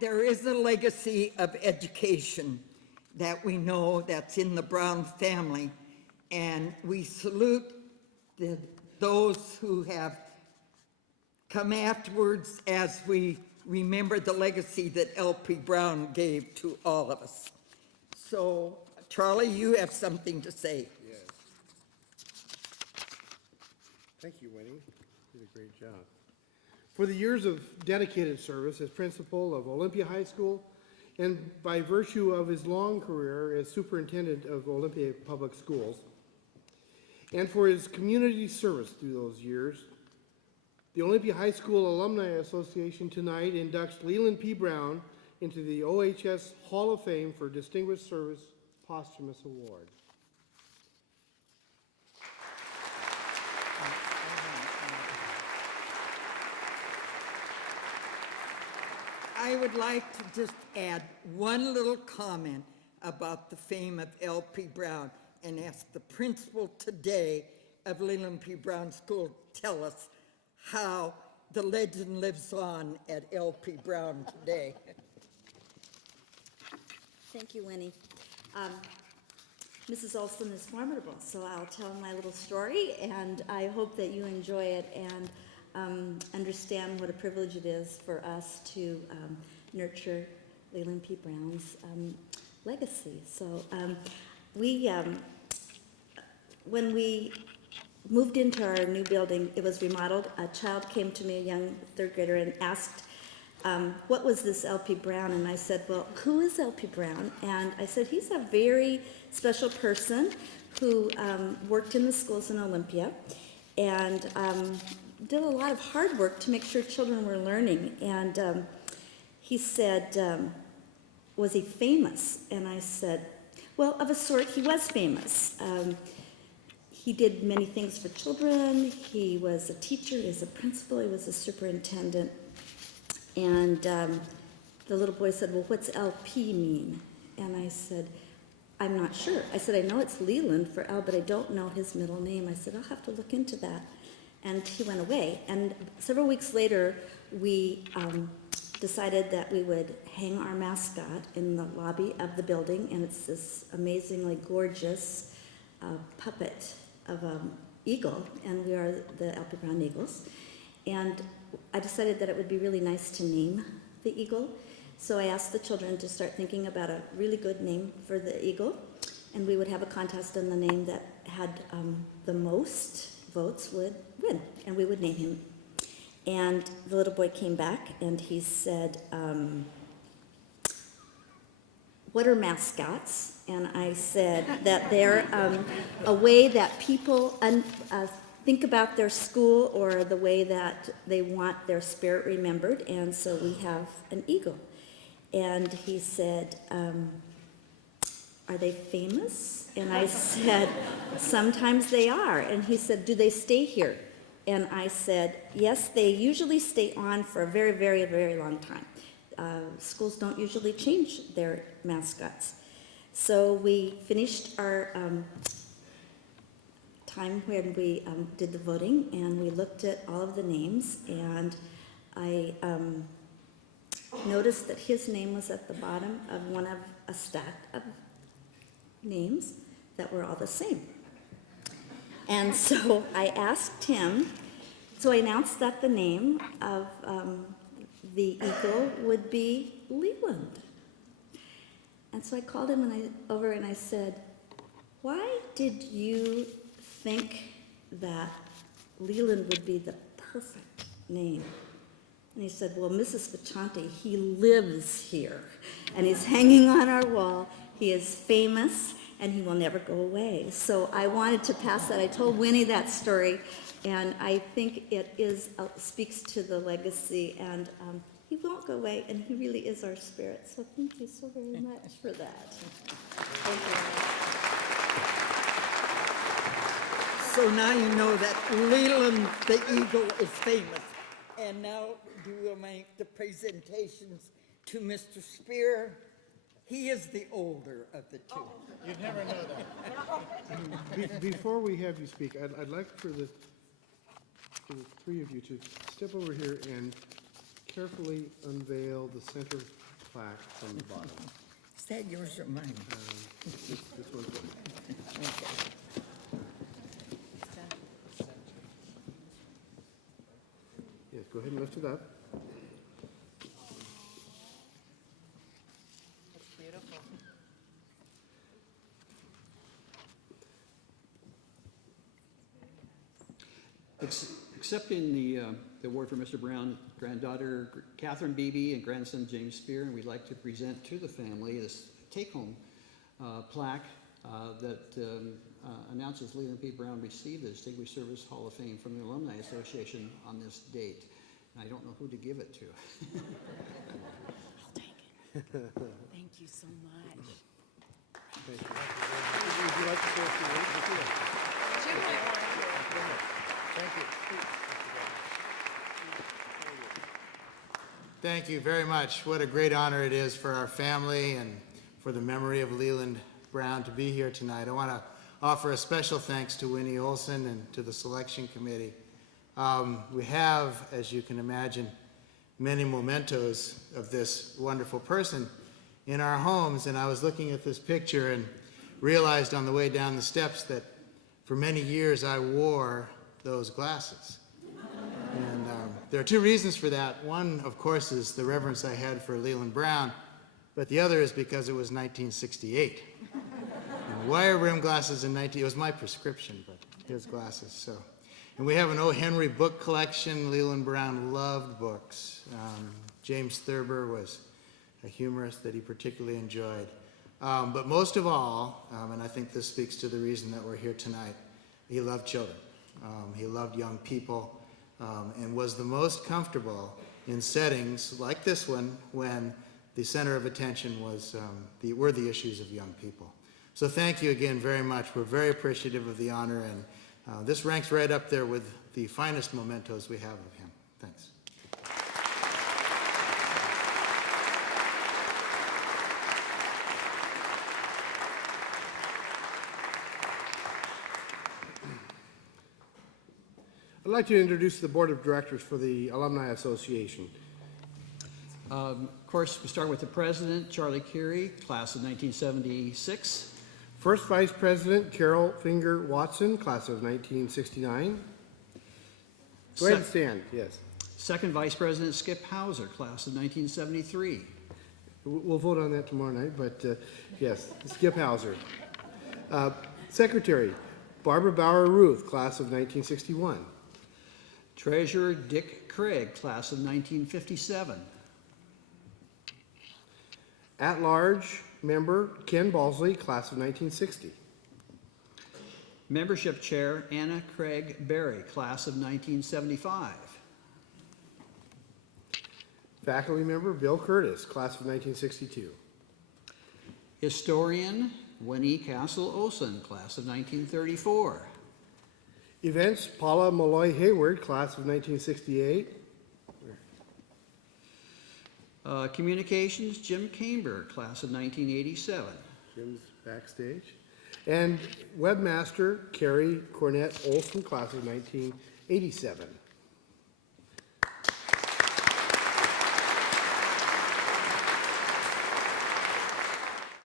there is a legacy of education that we know that's in the Brown family, and we salute those who have come afterwards as we remember the legacy that LP Brown gave to all of us. So, Charlie, you have something to say. Yes. Thank you, Winnie. You did a great job. For the years of dedicated service as principal of Olympia High School, and by virtue of his long career as superintendent of Olympia Public Schools, and for his community service through those years, the Olympia High School Alumni Association tonight inducts Leland P. Brown into the OHS Hall of Fame for Distinguished Service Posthumous Award. I would like to just add one little comment about the fame of L.P. Brown and ask the principal today of Leland P. Brown School to tell us how the legend lives on at L.P. Brown today. Thank you, Winnie. Mrs. Olson is formidable, so I'll tell my little story, and I hope that you enjoy it and understand what a privilege it is for us to nurture Leland P. Brown's legacy. So when we moved into our new building, it was remodeled. A child came to me, a young third grader, and asked, what was this L.P. Brown? And I said, well, who is L.P. Brown? And I said, he's a very special person who worked in the schools in Olympia and did a lot of hard work to make sure children were learning. And he said, was he famous? And I said, well, of a sort, he was famous. He did many things for children. He was a teacher, he was a principal, he was a superintendent. And the little boy said, well, what's LP mean? And I said, I'm not sure. I said, I know it's Leland for L, but I don't know his middle name. I said, I'll have to look into that. And he went away. And several weeks later, we decided that we would hang our mascot in the lobby of the building, and it's this amazingly gorgeous puppet of an eagle, and we are the L.P. Brown Eagles. And I decided that it would be really nice to name the eagle. So I asked the children to start thinking about a really good name for the eagle, and we would have a contest, and the name that had the most votes would win, and we would name him. And the little boy came back, and he said, what are mascots? And I said that they're a way that people think about their school or the way that they want their spirit remembered, and so we have an eagle. And he said, are they famous? And I said, sometimes they are. And he said, do they stay here? And I said, yes, they usually stay on for a very, very, very long time. Schools don't usually change their mascots. So we finished our time when we did the voting, and we looked at all of the names, and I noticed that his name was at the bottom of one of a stack of names that were all the same. And so I asked him, so I announced that the name of the eagle would be Leland. And so I called him over and I said, why did you think that Leland would be the perfect name? And he said, well, Mrs. Vachante, he lives here, and he's hanging on our wall. He is famous, and he will never go away. So I wanted to pass that. I told Winnie that story, and I think it speaks to the legacy, and he won't go away, and he really is our spirit. So thank you so very much for that. Thank you. So now you know that Leland the eagle is famous. And now we will make the presentations to Mr. Spear. He is the older of the two. You'd never know that. Before we have you speak, I'd like for the three of you to step over here and carefully unveil the center plaque from the bottom. Is that yours or mine? This one's mine. Okay. Yes, go ahead and lift it up. That's beautiful. Accepting the award for Mr. Brown, granddaughter Catherine Beebe and grandson James Spear, and we'd like to present to the family this take-home plaque that announces Leland P. Brown received the Distinguished Service Hall of Fame from the Alumni Association on this date. And I don't know who to give it to. I'll take it. Thank you so much. Thank you. Would you like to say a few words? Would you like to? Jim might want to hear it. Thank you. Thank you very much. What a great honor it is for our family and for the memory of Leland Brown to be here tonight. I want to offer a special thanks to Winnie Olson and to the selection committee. We have, as you can imagine, many mementos of this wonderful person in our homes, and I was looking at this picture and realized on the way down the steps that for many years I wore those glasses. And there are two reasons for that. One, of course, is the reverence I had for Leland Brown, but the other is because it was 1968. And wire rim glasses in it was my prescription, but his glasses, so. And we have an O. Henry book collection. Leland Brown loved books. James Thurber was a humorist that he particularly enjoyed. But most of all, and I think this speaks to the reason that we're here tonight, he loved children. He loved young people, and was the most comfortable in settings like this one when the center of attention were the issues of young people. So thank you again very much. We're very appreciative of the honor, and this ranks right up there with the finest mementos we have of him. Thanks. I'd like to introduce the Board of Directors for the Alumni Association. Of course, we start with the president, Charlie Curie, class of 1976. First Vice President, Carol Finger Watson, class of 1969. Go ahead and stand, yes. Second vice president, Skip Hauser, class of 1973. We'll vote on that tomorrow night, but yes, Skip Hauser. Secretary, Barbara Bauer Ruth, class of 1961. Treasurer, Dick Craig, class of 1957. At-large member, Ken Balsley, class of 1960. Membership chair, Anna Craig Berry, class of 1975. Faculty member, Bill Curtis, class of 1962. Historian, Winnie Castle Olson, class of 1934. Events, Paula Malloy Hayward, class of 1968. Communications, Jim Camber, class of 1987. Jim's backstage. And webmaster, Carrie Cornett Olson, class of 1987.